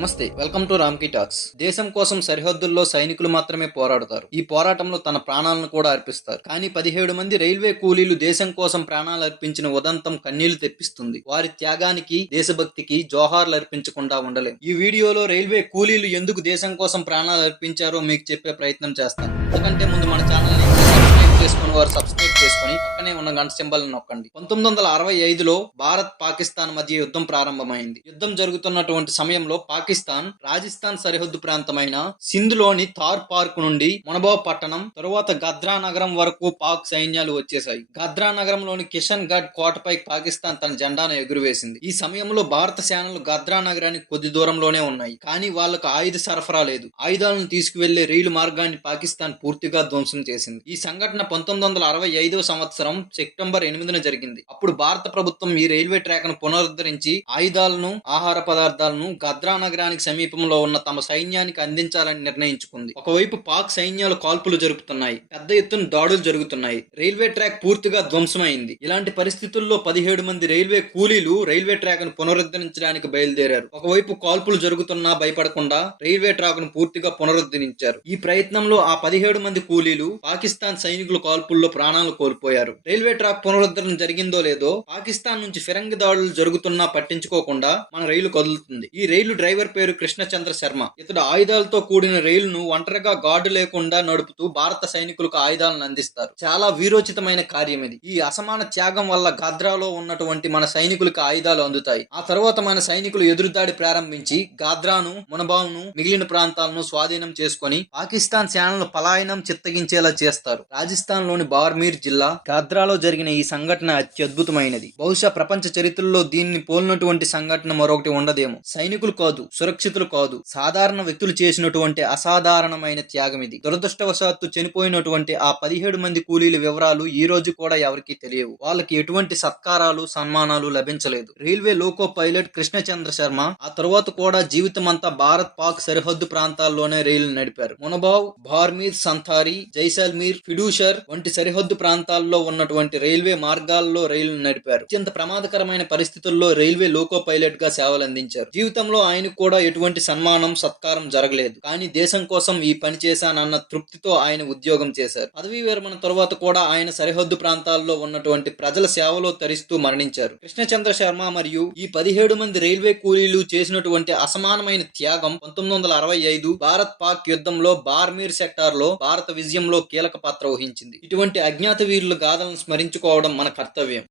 నమస్తే, welcome to Ramky talks. దేశం కోసం సరిహద్దుల్లో సైనికులు మాత్రమే పోరాడతారు. ఈ పోరాటంలో తన ప్రాణాలను కూడా అర్పిస్తారు. కానీ 17 మంది రైల్వే కూలీలు దేశం కోసం ప్రాణాలు అర్పించిన ఉదంతం కన్నీళ్లు తెప్పిస్తుంది. వారి త్యాగానికి, దేశభక్తికి జోహార్లు అర్పించకుండా ఉండలేం. ఈ వీడియోలో రైల్వే కూలీలు ఎందుకు దేశం కోసం ప్రాణాలు అర్పించారో మీకు చెప్పే ప్రయత్నం చేస్తాను. ఎందుకంటే ముందు మన ఛానల్ చేసుకుని వారు సబ్స్క్రైబ్ చేసుకుని పక్కనే ఉన్న గంట సింబల్ నొక్కండి. 1965లో భారత్ పాకిస్తాన్ మధ్య యుద్ధం ప్రారంభమైంది. యుద్ధం జరుగుతున్నటువంటి సమయంలో పాకిస్తాన్ రాజస్థాన్ సరిహద్దు ప్రాంతమైన సింధ్ లోని థార్ పార్క్ నుండి మునబావ్ పట్టణం తరువాత గద్రా నగరం వరకు పాక్ సైన్యాలు వచ్చేశాయి. గద్రా నగరంలోని కిషన్ గఢ్ కోటపై పాకిస్తాన్ తన జెండాను ఎగురవేసింది. ఈ సమయంలో భారత సేనలు గద్రా నగరానికి కొద్ది దూరంలోనే ఉన్నాయి. కానీ వాళ్లకు ఆయుధ సరఫరా లేదు. ఆయుధాలను తీసుకువెళ్లే రైలు మార్గాన్ని పాకిస్తాన్ పూర్తిగా ధ్వంసం చేసింది. ఈ సంఘటన 1965 సంవత్సరం సెప్టెంబర్ 8న జరిగింది. అప్పుడు భారత ప్రభుత్వం ఈ రైల్వే ట్రాక్ ను పునరుద్ధరించి ఆయుధాలను, ఆహార పదార్థాలను గద్రా నగరానికి సమీపంలో ఉన్న తమ సైన్యానికి అందించాలని నిర్ణయించుకుంది. ఒకవైపు పాక్ సైన్యాలు కాల్పులు జరుపుతున్నాయి, పెద్ద ఎత్తున దాడులు జరుగుతున్నాయి. రైల్వే ట్రాక్ పూర్తిగా ధ్వంసమైంది. ఇలాంటి పరిస్థితుల్లో 17 మంది రైల్వే కూలీలు రైల్వే ట్రాక్ ను పునరుద్ధరించడానికి బయలుదేరారు. ఒకవైపు కాల్పులు జరుగుతున్నా భయపడకుండా రైల్వే ట్రాక్ ను పూర్తిగా పునరుద్ధరించారు. ఈ ప్రయత్నంలో ఆ 17 మంది కూలీలు పాకిస్తాన్ సైనికులు కాల్పుల్లో ప్రాణాలు కోల్పోయారు. రైల్వే ట్రాక్ పునరుద్ధరణ జరిగిందో లేదో పాకిస్తాన్ నుంచి ఫిరంగి దాడులు జరుగుతున్నా పట్టించుకోకుండా మన రైలు కదులుతుంది. ఈ రైలు డ్రైవర్ పేరు కృష్ణచంద్ర శర్మ. ఇతడు ఆయుధాలతో కూడిన రైలును ఒంటరిగా గార్డు లేకుండా నడుపుతూ భారత సైనికులకు ఆయుధాలను అందిస్తారు. చాలా వీరోచితమైన కార్యం ఇది. ఈ అసమాన త్యాగం వల్ల గద్రాలో ఉన్నటువంటి మన సైనికులకు ఆయుధాలు అందుతాయి. ఆ తర్వాత మన సైనికులు ఎదురుదాడి ప్రారంభించి గాద్రాను, మునబావ్ను, మిగిలిన ప్రాంతాలను స్వాధీనం చేసుకుని పాకిస్తాన్ సేనలను పలాయనం చిత్తగించేలా చేస్తారు. రాజస్థాన్ లోని బార్మీర్ జిల్లా గాద్రాలో జరిగిన ఈ సంఘటన అత్యద్భుతమైనది. బహుశా ప్రపంచ చరిత్రలో దీన్ని పోలినటువంటి సంఘటన మరొకటి ఉండదేమో. సైనికులు కాదు, సురక్షితులు కాదు, సాధారణ వ్యక్తులు చేసినటువంటి అసాధారణమైన త్యాగం ఇది. దురదృష్టవశాత్తు చనిపోయినటువంటి ఆ 17 మంది కూలీల వివరాలు ఈ రోజు కూడా ఎవరికీ తెలియవు. వాళ్ళకి ఎటువంటి సత్కారాలు, సన్మానాలు లభించలేదు. Railway loco pilot Krishna Chandra Sharma ఆ తరువాత కూడా జీవితం అంతా భారత్ పాక్ సరిహద్దు ప్రాంతాల్లోనే రైలు నడిపారు. మునబావ్, బార్మీర్, సంతారి, జైసల్మీర్, ఫిడూషర్ వంటి సరిహద్దు ప్రాంతాల్లో ఉన్నటువంటి రైల్వే మార్గాల్లో రైలు నడిపారు. అత్యంత ప్రమాదకరమైన పరిస్థితుల్లో రైల్వే లోకో పైలట్ గా సేవలు అందించారు. జీవితంలో ఆయనకు కూడా ఎటువంటి సన్మానం, సత్కారం జరగలేదు. కానీ దేశం కోసం ఈ పని చేశానన్న తృప్తితో ఆయన ఉద్యోగం చేశారు. పదవీ విరమణ తరువాత కూడా ఆయన సరిహద్దు ప్రాంతాల్లో ఉన్నటువంటి ప్రజల సేవలో తరిస్తూ మరణించారు. కృష్ణచంద్ర శర్మ మరియు ఈ 17 మంది రైల్వే కూలీలు చేసినటువంటి అసమానమైన త్యాగం 1965 భారత్ పాక్ యుద్ధంలో బార్మీర్ సెక్టార్ లో భారత విజయంలో కీలక పాత్ర వహించింది. ఇటువంటి అజ్ఞాత వీరుల గాథలను స్మరించుకోవడం మన కర్తవ్యం.